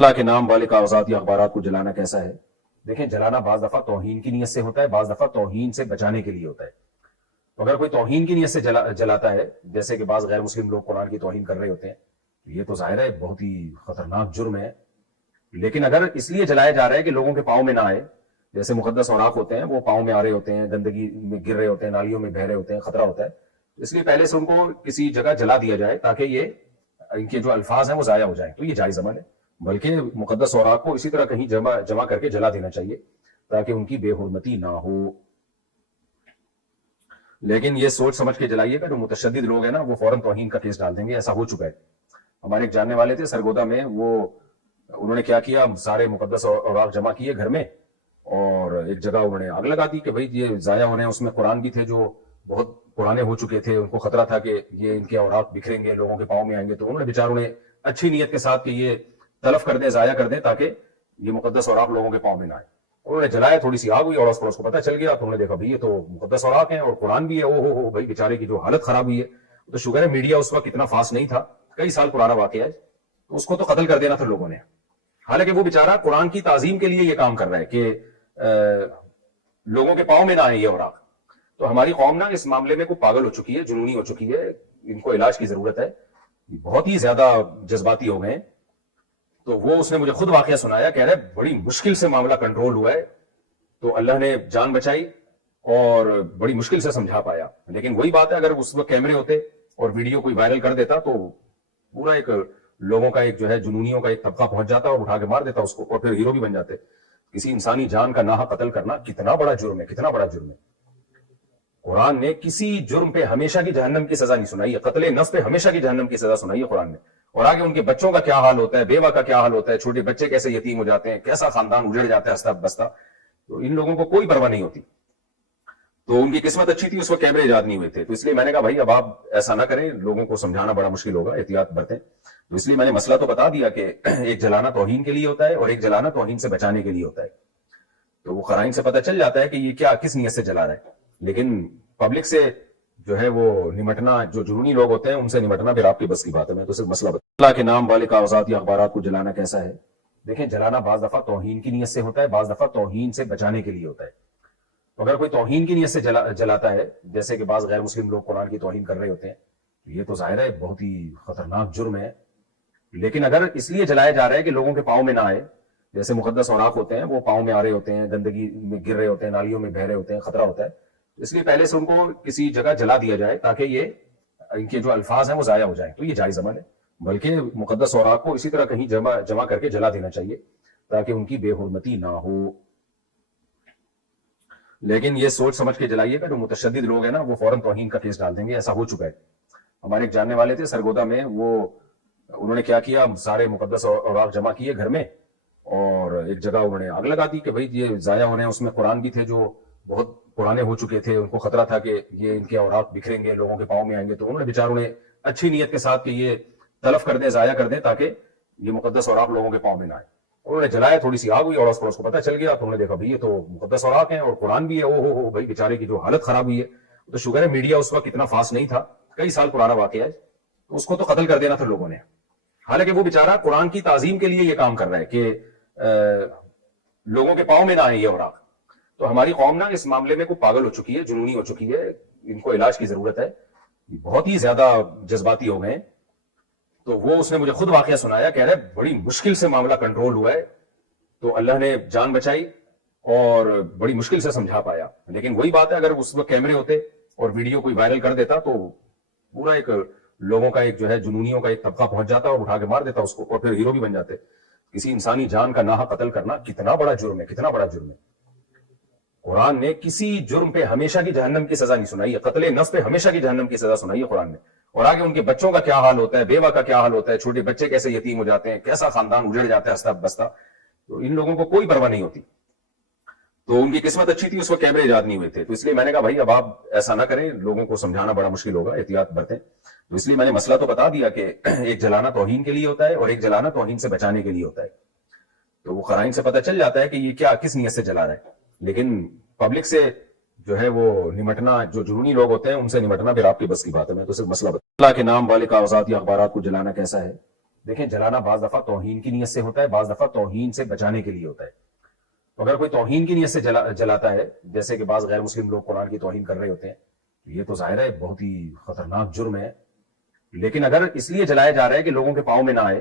اللہ کے نام والے کاغذات یا اخبارات کو جلانا کیسا ہے؟ دیکھیں، جلانا بعض دفعہ توہین کی نیت سے ہوتا ہے، بعض دفعہ توہین سے بچانے کے لیے ہوتا ہے۔ تو اگر کوئی توہین کی نیت سے جلاتا ہے، جیسے کہ بعض غیر مسلم لوگ قرآن کی توہین کر رہے ہوتے ہیں، یہ تو ظاہر ہے بہت ہی خطرناک جرم ہے۔ لیکن اگر اس لیے جلایا جا رہا ہے کہ لوگوں کے پاؤں میں نہ آئے، جیسے مقدس اوراق ہوتے ہیں وہ پاؤں میں آ رہے ہوتے ہیں، گندگی میں گر رہے ہوتے ہیں، نالیوں میں بہہ رہے ہوتے ہیں، خطرہ ہوتا ہے، اس لیے پہلے سے ان کو کسی جگہ جلا دیا جائے تاکہ یہ ان کے جو الفاظ ہیں وہ ضائع ہو جائیں، تو یہ جائز عمل ہے۔ بلکہ مقدس اوراق کو اسی طرح کہیں جمع کر کے جلا دینا چاہیے تاکہ ان کی بے حرمتی نہ ہو۔ لیکن یہ سوچ سمجھ کے جلائیے گا، جو متشدد لوگ ہیں نا وہ فوراً توہین کا کیس ڈال دیں گے، ایسا ہو چکا ہے۔ ہمارے ایک جاننے والے تھے سرگودا میں، انہوں نے کیا کیا، سارے مقدس اوراق جمع کیے گھر میں اور ایک جگہ انہوں نے آگ لگا دی کہ بھئی یہ ضائع ہونے ہیں۔ اس میں قرآن بھی تھے جو بہت پرانے ہو چکے تھے، ان کو خطرہ تھا کہ یہ ان کے اوراق بکھریں گے، لوگوں کے پاؤں میں آئیں گے، تو انہوں نے بیچاروں نے اچھی نیت کے ساتھ کہ یہ تلف کر دیں، ضائع کر دیں تاکہ یہ مقدس اوراق لوگوں کے پاؤں میں نہ آئے۔ انہوں نے جلایا، تھوڑی سی آگ ہوئی، اڑوس پڑوس کو پتہ چل گیا، تو انہوں نے دیکھا بھئی یہ تو مقدس اوراق ہیں اور قرآن بھی ہے۔ او بھئی بیچارے کی جو حالت خراب ہوئی ہے۔ تو شکر ہے میڈیا اس وقت اتنا فاسٹ نہیں تھا، کئی سال پرانا واقعہ ہے، تو اس کو تو قتل کر دینا تھا لوگوں نے۔ حالانکہ وہ بیچارہ قرآن کی تعظیم کے لیے یہ کام کر رہا ہے کہ لوگوں کے پاؤں میں نہ آئے یہ اوراق۔ تو ہماری قوم نا اس معاملے میں کوئی پاگل ہو چکی ہے، جنونی ہو چکی ہے، ان کو علاج کی ضرورت ہے، بہت ہی زیادہ جذباتی ہو گئے ہیں۔ تو وہ اس نے مجھے خود واقعہ سنایا، کہہ رہا ہے بڑی مشکل سے معاملہ کنٹرول ہوا ہے، تو اللہ نے جان بچائی اور بڑی مشکل سے سمجھا پایا۔ لیکن وہی بات ہے، اگر اس وقت کیمرے ہوتے اور ویڈیو کوئی وائرل کر دیتا تو پورا ایک لوگوں کا ایک جو ہے جنونیوں کا ایک طبقہ پہنچ جاتا اور اٹھا کے مار دیتا اس کو، اور پھر ہیرو بھی بن جاتے۔ کسی انسانی جان کا ناحق قتل کرنا کتنا بڑا جرم ہے، کتنا بڑا جرم ہے۔ قرآن نے کسی جرم پہ ہمیشہ کی جہنم کی سزا نہیں سنائی ہے، قتل نفس پہ ہمیشہ کی جہنم کی سزا سنائی ہے قرآن نے۔ اور آگے ان کے بچوں کا کیا حال ہوتا ہے، بیوہ کا کیا حال ہوتا ہے، چھوٹے بچے کیسے یتیم ہو جاتے ہیں، کیسا خاندان اجڑ جاتا ہے ہستہ بستہ، تو ان لوگوں کو کوئی پرواہ نہیں ہوتی۔ تو ان کی قسمت اچھی تھی، اس وقت کیمرے ایجاد نہیں ہوئے تھے، تو اس لیے میں نے کہا بھائی اب آپ ایسا نہ کریں، لوگوں کو سمجھانا بڑا مشکل ہوگا، احتیاط برتیں۔ تو اس لیے میں نے مسئلہ تو بتا دیا کہ ایک جلانا توہین کے لیے ہوتا ہے اور ایک جلانا توہین سے بچانے کے لیے ہوتا ہے۔ تو وہ قرائن سے پتہ چل جاتا ہے کہ یہ کیا کس نیت سے جلا رہا ہے۔ لیکن پبلک سے جو ہے وہ نمٹنا، جو جنونی لوگ ہوتے ہیں ان سے نمٹنا پھر آپ کی بس کی بات ہے۔ میں تو صرف مسئلہ بتا اللہ کے نام والے کاغذات یا اخبارات کو جلانا کیسا ہے؟ دیکھیں، جلانا بعض دفعہ توہین کی نیت سے ہوتا ہے، بعض دفعہ توہین سے بچانے کے لیے ہوتا ہے۔ تو اگر کوئی توہین کی نیت سے جلاتا ہے، جیسے کہ بعض غیر مسلم لوگ قرآن کی توہین کر رہے ہوتے ہیں، یہ تو ظاہر ہے بہت ہی خطرناک جرم ہے۔ لیکن اگر اس لیے جلایا جا رہا ہے کہ لوگوں کے پاؤں میں نہ آئے، جیسے مقدس اوراق ہوتے ہیں وہ پاؤں میں آ رہے ہوتے ہیں، گندگی میں گر رہے ہوتے ہیں، نالیوں میں بہہ رہے ہوتے ہیں، خطرہ ہوتا ہے، اس لیے پہلے سے ان کو کسی جگہ جلا دیا جائے تاکہ یہ ان کے جو الفاظ ہیں وہ ضائع ہو جائیں، تو یہ جائز عمل ہے۔ بلکہ مقدس اوراق کو اسی طرح کہیں جمع کر کے جلا دینا چاہیے تاکہ ان کی بے حرمتی نہ ہو۔ لیکن یہ سوچ سمجھ کے جلائیے گا، جو متشدد لوگ ہیں نا وہ فوراً توہین کا کیس ڈال دیں گے، ایسا ہو چکا ہے۔ ہمارے ایک جاننے والے تھے سرگودا میں، انہوں نے کیا کیا، سارے مقدس اوراق جمع کیے گھر میں اور ایک جگہ انہوں نے آگ لگا دی کہ بھئی یہ ضائع ہونے ہیں۔ اس میں قرآن بھی تھے جو بہت پرانے ہو چکے تھے، ان کو خطرہ تھا کہ یہ ان کے اوراق بکھریں گے، لوگوں کے پاؤں میں آئیں گے، تو انہوں نے بیچاروں نے اچھی نیت کے ساتھ کہ یہ تلف کر دیں، ضائع کر دیں تاکہ یہ مقدس اوراق لوگوں کے پاؤں میں نہ آئے۔ انہوں نے جلایا، تھوڑی سی آگ ہوئی، اڑوس پڑوس کو پتہ چل گیا، تو انہوں نے دیکھا بھئی یہ تو مقدس اوراق ہیں اور قرآن بھی ہے۔ او بھئی بیچارے کی جو حالت خراب ہوئی ہے، تو شکر ہے میڈیا اس وقت اتنا فاسٹ نہیں تھا، کئی سال پرانا واقعہ ہے، تو اس کو تو قتل کر دینا تھا لوگوں نے۔ حالانکہ وہ بیچارہ قرآن کی تعظیم کے لیے یہ کام کر رہا ہے کہ لوگوں کے پاؤں میں نہ آئے یہ اوراق۔ تو ہماری قوم نا اس معاملے میں کوئی پاگل ہو چکی ہے، جنونی ہو چکی ہے، ان کو علاج کی ضرورت ہے، بہت ہی زیادہ جذباتی ہو گئے ہیں۔ تو وہ اس نے مجھے خود واقعہ سنایا، کہہ رہا ہے بڑی مشکل سے معاملہ کنٹرول ہوا ہے، تو اللہ نے جان بچائی اور بڑی مشکل سے سمجھا پایا۔ لیکن وہی بات ہے، اگر اس وقت کیمرے ہوتے اور ویڈیو کوئی وائرل کر دیتا تو پورا ایک لوگوں کا ایک جو ہے جنونیوں کا ایک طبقہ پہنچ جاتا اور اٹھا کے مار دیتا اس کو، اور پھر ہیرو بھی بن جاتے۔ کسی انسانی جان کا ناحق قتل کرنا کتنا بڑا جرم ہے، کتنا بڑا جرم ہے۔ قرآن نے کسی جرم پہ ہمیشہ کی جہنم کی سزا نہیں سنائی ہے، قتل نفس پہ ہمیشہ کی جہنم کی سزا سنائی ہے قرآن نے۔ اور آگے ان کے بچوں کا کیا حال ہوتا ہے، بیوہ کا کیا حال ہوتا ہے، چھوٹے بچے کیسے یتیم ہو جاتے ہیں، کیسا خاندان اجڑ جاتا ہے ہستہ بستہ، تو ان لوگوں کو کوئی پرواہ نہیں ہوتی۔ تو ان کی قسمت اچھی تھی، اس وقت کیمرے ایجاد نہیں ہوئے تھے، تو اس لیے میں نے کہا بھائی اب آپ ایسا نہ کریں، لوگوں کو سمجھانا بڑا مشکل ہوگا، احتیاط برتیں۔ تو اس لیے میں نے مسئلہ تو بتا دیا کہ ایک جلانا توہین کے لیے ہوتا ہے اور ایک جلانا توہین سے بچانے کے لیے ہوتا ہے۔ تو وہ قرائن سے پتہ چل جاتا ہے کہ یہ کیا کس نیت سے جلا رہا ہے۔ لیکن پبلک سے جو ہے وہ نمٹنا، جو جنونی لوگ ہوتے ہیں ان سے نمٹنا پھر آپ کی بس کی بات ہے۔ میں تو صرف مسئلہ بتا اللہ کے نام والے کاغذات یا اخبارات کو جلانا کیسا ہے؟ دیکھیں جلانا بعض دفعہ توہین کی نیت سے ہوتا ہے, بعض دفعہ توہین سے بچانے کے لیے ہوتا ہے. تو اگر کوئی توہین کی نیت سے جلاتا ہے, جیسے کہ بعض غیر مسلم لوگ قرآن کی توہین کر رہے ہوتے ہیں, یہ تو ظاہر ہے بہت ہی خطرناک جرم ہے. لیکن اگر اس لیے جلایا جا رہا ہے کہ لوگوں کے پاؤں میں نہ آئے,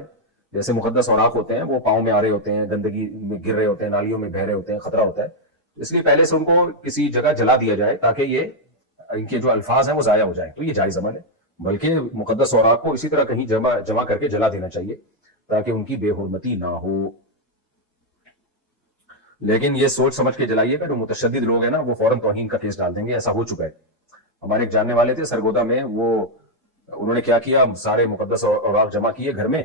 جیسے مقدس اوراق ہوتے ہیں وہ پاؤں میں آ رہے ہوتے ہیں, گندگی میں گر رہے ہوتے ہیں, نالیوں میں بہ رہے ہوتے ہیں, خطرہ ہوتا ہے, اس لیے پہلے سے ان کو کسی جگہ جلا دیا جائے تاکہ یہ ان کے جو الفاظ ہیں وہ ضائع ہو جائیں, تو یہ جائز عمل ہے. بلکہ مقدس اوراق کو اسی طرح کہیں جمع کر کے جلا دینا چاہیے تاکہ ان کی بے حرمتی نہ ہو. لیکن یہ سوچ سمجھ کے جلائیے گا, جو متشدد لوگ ہیں نا وہ فوراً توہین کا کیس ڈال دیں گے. ایسا ہو چکا ہے. ہمارے ایک جاننے والے تھے سرگودا میں, وہ انہوں نے کیا کیا, سارے مقدس اوراق جمع کیے گھر میں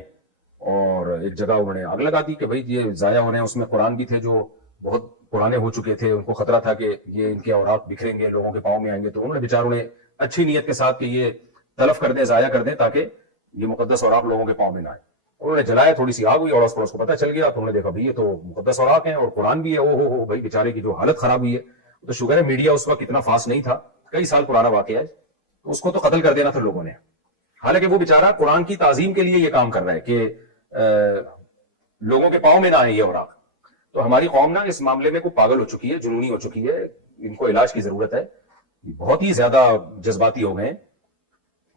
اور ایک جگہ انہوں نے آگ لگا دی کہ بھئی یہ ضائع ہونے ہیں. اس میں قرآن بھی تھے جو بہت پرانے ہو چکے تھے, ان کو خطرہ تھا کہ یہ ان کے اوراق بکھریں گے, لوگوں کے پاؤں میں آئیں گے. تو انہوں نے بیچاروں نے اچھی نیت کے ساتھ کہ یہ تلف کر دیں, ضائع کر دیں تاکہ یہ مقدس اوراق لوگوں کے پاؤں میں نہ آئے. انہوں نے جلایا, تھوڑی سی آگ ہوئی, اڑوس پڑوس کو پتہ چل گیا, تو انہوں نے دیکھا بھئی یہ تو مقدس اوراق ہیں اور قرآن بھی ہے. او ہو بھئی بیچارے کی جو حالت خراب ہوئی ہے. تو شکر ہے میڈیا اس وقت اتنا فاسٹ نہیں تھا, کئی سال پرانا واقعہ ہے, تو اس کو تو قتل کر دینا تھا لوگوں نے. حالانکہ وہ بیچارہ قرآن کی تعظیم کے لیے یہ کام کر رہا ہے کہ لوگوں کے پاؤں میں نہ آئے یہ اوراق. تو ہماری قوم نا اس معاملے میں کوئی پاگل ہو چکی ہے, جنونی ہو چکی ہے, ان کو علاج کی ضرورت ہے. بہت ہی زیادہ جذباتی ہو گئے.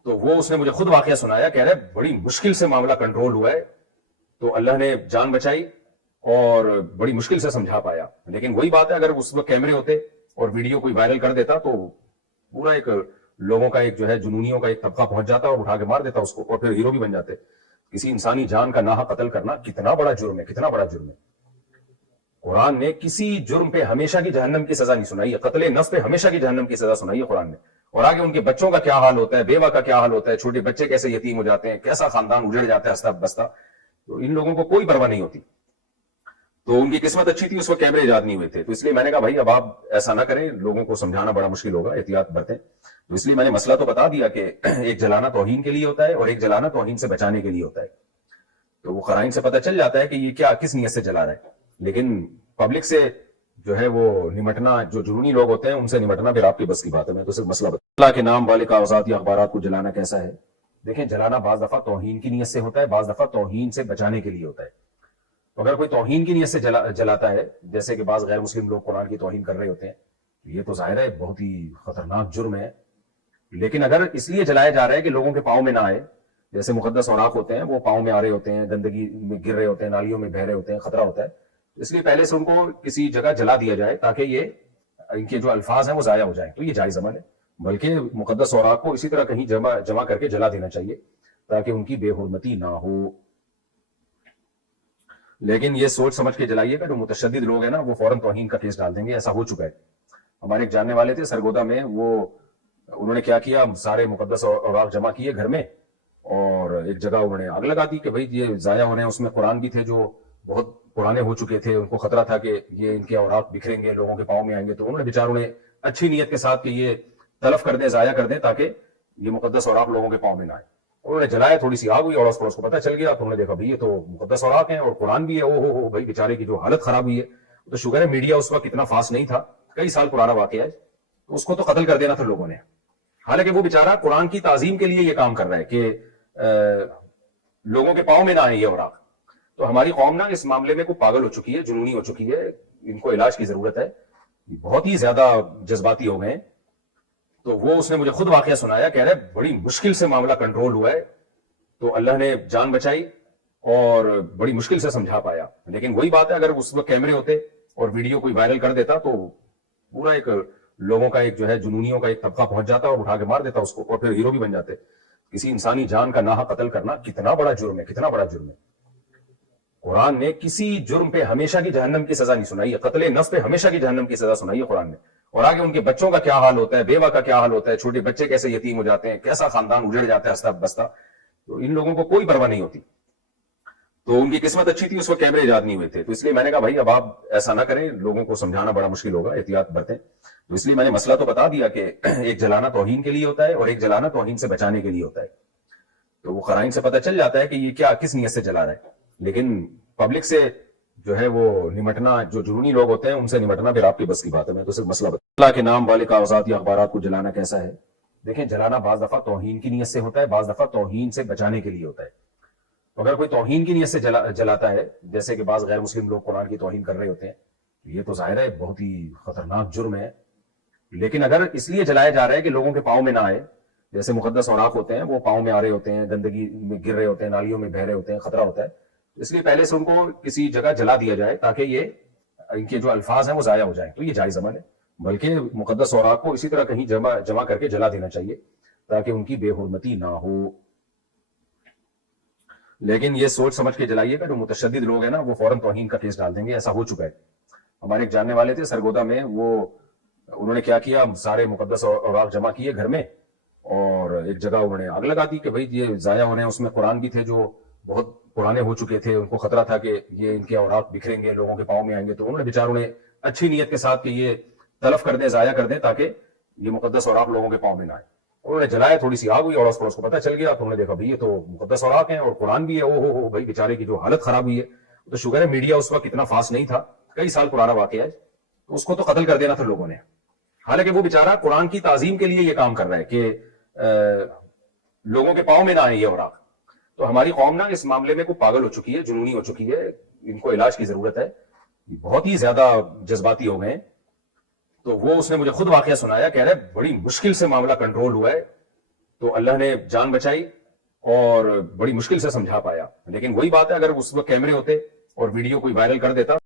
تو وہ اس نے مجھے خود واقعہ سنایا, کہہ رہے بڑی مشکل سے معاملہ کنٹرول ہوا ہے, تو اللہ نے جان بچائی اور بڑی مشکل سے سمجھا پایا. لیکن وہی بات ہے, اگر اس وقت کیمرے ہوتے اور ویڈیو کوئی وائرل کر دیتا تو پورا ایک لوگوں کا ایک جو ہے جنونیوں کا ایک طبقہ پہنچ جاتا اور اٹھا کے مار دیتا اس کو, اور پھر ہیرو بھی بن جاتے. کسی انسانی جان کا ناحق قتل کرنا کتنا بڑا جرم ہے, کتنا بڑا جرم ہے. قرآن نے کسی جرم پہ ہمیشہ کی جہنم کی سزا نہیں سنائی ہے, قتل نفس پہ ہمیشہ کی جہنم کی سزا سنائی ہے قرآن نے. اور آگے ان کے بچوں کا کیا حال ہوتا ہے, بیوہ کا کیا حال ہوتا ہے, چھوٹے بچے کیسے یتیم ہو جاتے ہیں, کیسا خاندان اجڑ جاتا ہے ہستہ بستہ. تو ان لوگوں کو کوئی پرواہ نہیں ہوتی. تو ان کی قسمت اچھی تھی, اس وقت کیمرے ایجاد نہیں ہوئے تھے. تو اس لیے میں نے کہا بھائی اب آپ ایسا نہ کریں, لوگوں کو سمجھانا بڑا مشکل ہوگا, احتیاط برتیں. تو اس لیے میں نے مسئلہ تو بتا دیا کہ ایک جلانا توہین کے لیے ہوتا ہے اور ایک جلانا توہین سے بچانے کے لیے ہوتا ہے. تو وہ قرائن سے پتہ چل جاتا ہے کہ یہ کیا کس نیت سے جلا رہا ہے. لیکن پبلک سے جو ہے وہ نمٹنا, جو جنونی لوگ ہوتے ہیں ان سے نمٹنا پھر آپ کی بس کی بات ہے. میں تو صرف مسئلہ اللہ کے نام والے کاغذات یا اخبارات کو جلانا کیسا ہے. دیکھیں جلانا بعض دفعہ توہین کی نیت سے ہوتا ہے, بعض دفعہ توہین سے بچانے کے لیے ہوتا ہے. تو اگر کوئی توہین کی نیت سے جلاتا ہے, جیسے کہ بعض غیر مسلم لوگ قرآن کی توہین کر رہے ہوتے ہیں, یہ تو ظاہر ہے بہت ہی خطرناک جرم ہے. لیکن اگر اس لیے جلایا جا رہا ہے کہ لوگوں کے پاؤں میں نہ آئے, جیسے مقدس اوراق ہوتے ہیں وہ پاؤں میں آ رہے ہوتے ہیں, گندگی میں گر رہے ہوتے ہیں, نالیوں میں بہ رہے ہوتے ہیں, خطرہ ہوتا ہے, اس لیے پہلے سے ان کو کسی جگہ جلا دیا جائے تاکہ یہ ان کے جو الفاظ ہیں وہ ضائع ہو جائیں, تو یہ جائز عمل ہے. بلکہ مقدس اوراق کو اسی طرح کہیں جمع کر کے جلا دینا چاہیے تاکہ ان کی بے حرمتی نہ ہو. لیکن یہ سوچ سمجھ کے جلائیے گا, جو متشدد لوگ ہیں نا وہ فوراً توہین کا کیس ڈال دیں گے. ایسا ہو چکا ہے. ہمارے ایک جاننے والے تھے سرگودا میں, وہ انہوں نے کیا کیا, سارے مقدس اوراق جمع کیے گھر میں اور ایک جگہ انہوں نے آگ لگا دی کہ بھئی یہ ضائع ہونے ہیں. اس میں قرآن بھی تھے جو بہت پرانے ہو چکے تھے, ان کو خطرہ تھا کہ یہ ان کے اوراق بکھریں گے, لوگوں کے پاؤں میں آئیں گے. تو انہوں نے بیچاروں نے اچھی نیت کے ساتھ کہ یہ تلف کر دیں, ضائع کر دیں تاکہ یہ مقدس اوراق لوگوں کے پاؤں میں نہ آئے. انہوں نے جلایا, تھوڑی سی آگ ہوئی, اڑوس پڑوس کو پتہ چل گیا, تو انہوں نے دیکھا بھئی یہ تو مقدس اوراق ہیں اور قرآن بھی ہے. او ہو بھئی بیچارے کی جو حالت خراب ہوئی ہے. تو شکر ہے میڈیا اس وقت اتنا فاسٹ نہیں تھا, کئی سال پرانا واقعہ ہے, تو اس کو تو قتل کر دینا تھا لوگوں نے. حالانکہ وہ بیچارہ قرآن کی تعظیم کے لیے یہ کام کر رہا ہے کہ لوگوں کے پاؤں میں نہ آئے یہ اوراق. تو ہماری قوم نا اس معاملے میں کوئی پاگل ہو چکی ہے, جنونی ہو چکی ہے, ان کو علاج کی ضرورت ہے. بہت ہی زیادہ جذباتی ہو گئے. تو وہ اس نے مجھے خود واقعہ سنایا, کہہ رہے بڑی مشکل سے معاملہ کنٹرول ہوا ہے, تو اللہ نے جان بچائی اور بڑی مشکل سے سمجھا پایا. لیکن وہی بات ہے, اگر اس وقت کیمرے ہوتے اور ویڈیو کوئی وائرل کر دیتا تو پورا ایک لوگوں کا ایک جو ہے جنونیوں کا ایک طبقہ پہنچ جاتا اور اٹھا کے مار دیتا اس کو, اور پھر ہیرو بھی بن جاتے. کسی انسانی جان کا ناحق قتل کرنا کتنا بڑا جرم ہے, کتنا بڑا جرم ہے. قرآن نے کسی جرم پہ ہمیشہ کی جہنم کی سزا نہیں سنائی ہے, قتل نفس پہ ہمیشہ کی جہنم کی سزا سنائی ہے قرآن نے. اور آگے ان کے بچوں کا کیا حال ہوتا ہے, بیوہ کا کیا حال ہوتا ہے, چھوٹے بچے کیسے یتیم ہو جاتے ہیں, کیسا خاندان اجڑ جاتا ہے ہستہ بستہ. تو ان لوگوں کو کوئی پرواہ نہیں ہوتی. تو ان کی قسمت اچھی تھی, اس وقت کیمرے ایجاد نہیں ہوئے تھے. تو اس لیے میں نے کہا بھائی اب آپ ایسا نہ کریں, لوگوں کو سمجھانا بڑا مشکل ہوگا, احتیاط برتیں. تو اس لیے میں نے مسئلہ تو بتا دیا کہ ایک جلانا توہین کے لیے ہوتا ہے اور ایک جلانا توہین سے بچانے کے لیے ہوتا ہے. تو وہ قرائن سے پتہ چل جاتا ہے کہ یہ کیا کس نیت سے جلا رہا ہے. لیکن پبلک سے جو ہے وہ نمٹنا, جو جنونی لوگ ہوتے ہیں ان سے نمٹنا پھر آپ کی بس کی بات ہے. میں تو صرف مسئلہ اللہ کے نام والے کاغذات یا اخبارات کو جلانا کیسا ہے. دیکھیں جلانا بعض دفعہ توہین کی نیت سے ہوتا ہے, بعض دفعہ توہین سے بچانے کے لیے ہوتا ہے. تو اگر کوئی توہین کی نیت سے جلاتا ہے, جیسے کہ بعض غیر مسلم لوگ قرآن کی توہین کر رہے ہوتے ہیں, یہ تو ظاہر ہے بہت ہی خطرناک جرم ہے. لیکن اگر اس لیے جلایا جا رہا ہے کہ لوگوں کے پاؤں میں نہ آئے, جیسے مقدس اوراق ہوتے ہیں وہ پاؤں میں آ رہے ہوتے ہیں, گندگی میں گر رہے ہوتے ہیں, نالیوں میں بہ رہے ہوتے ہیں, خطرہ ہوتا ہے, اس لیے پہلے سے ان کو کسی جگہ جلا دیا جائے تاکہ یہ ان کے جو الفاظ ہیں وہ ضائع ہو جائیں, تو یہ جائز عمل ہے. بلکہ مقدس اوراق کو اسی طرح کہیں جمع کر کے جلا دینا چاہیے تاکہ ان کی بے حرمتی نہ ہو. لیکن یہ سوچ سمجھ کے جلائیے گا, جو متشدد لوگ ہیں نا وہ فوراً توہین کا کیس ڈال دیں گے. ایسا ہو چکا ہے. ہمارے ایک جاننے والے تھے سرگودا میں, وہ انہوں نے کیا کیا, سارے مقدس اوراق جمع کیے گھر میں اور ایک جگہ انہوں نے آگ لگا دی کہ بھئی یہ ضائع ہونے ہیں. اس میں قرآن بھی تھے جو بہت پرانے ہو چکے تھے, ان کو خطرہ تھا کہ یہ ان کے اوراق بکھریں گے, لوگوں کے پاؤں میں آئیں گے. تو انہوں نے بیچاروں نے اچھی نیت کے ساتھ کہ یہ تلف کر دیں, ضائع کر دیں تاکہ یہ مقدس اوراق لوگوں کے پاؤں میں نہ آئے. انہوں نے جلایا, تھوڑی سی آگ ہوئی, اور اس کو پتہ چل گیا. تو انہوں نے دیکھا بھئی یہ تو مقدس اوراق ہیں اور قرآن بھی ہے. او ہو بھئی بیچارے کی جو حالت خراب ہوئی ہے. تو شکر ہے میڈیا اس وقت اتنا فاسٹ نہیں تھا, کئی سال پرانا واقعہ ہے, تو اس کو تو قتل کر دینا تھا لوگوں نے. حالانکہ وہ بیچارہ قرآن کی تعظیم کے لیے یہ کام کر رہا ہے کہ لوگوں کے پاؤں میں نہ آئے یہ اوراق. تو ہماری قوم نا اس معاملے میں کوئی پاگل ہو چکی ہے, جنونی ہو چکی ہے, ان کو علاج کی ضرورت ہے. بہت ہی زیادہ جذباتی ہو گئے. تو وہ اس نے مجھے خود واقعہ سنایا, کہہ رہے بڑی مشکل سے معاملہ کنٹرول ہوا ہے, تو اللہ نے جان بچائی اور بڑی مشکل سے سمجھا پایا. لیکن وہی بات ہے, اگر اس وقت کیمرے ہوتے اور ویڈیو کوئی وائرل کر دیتا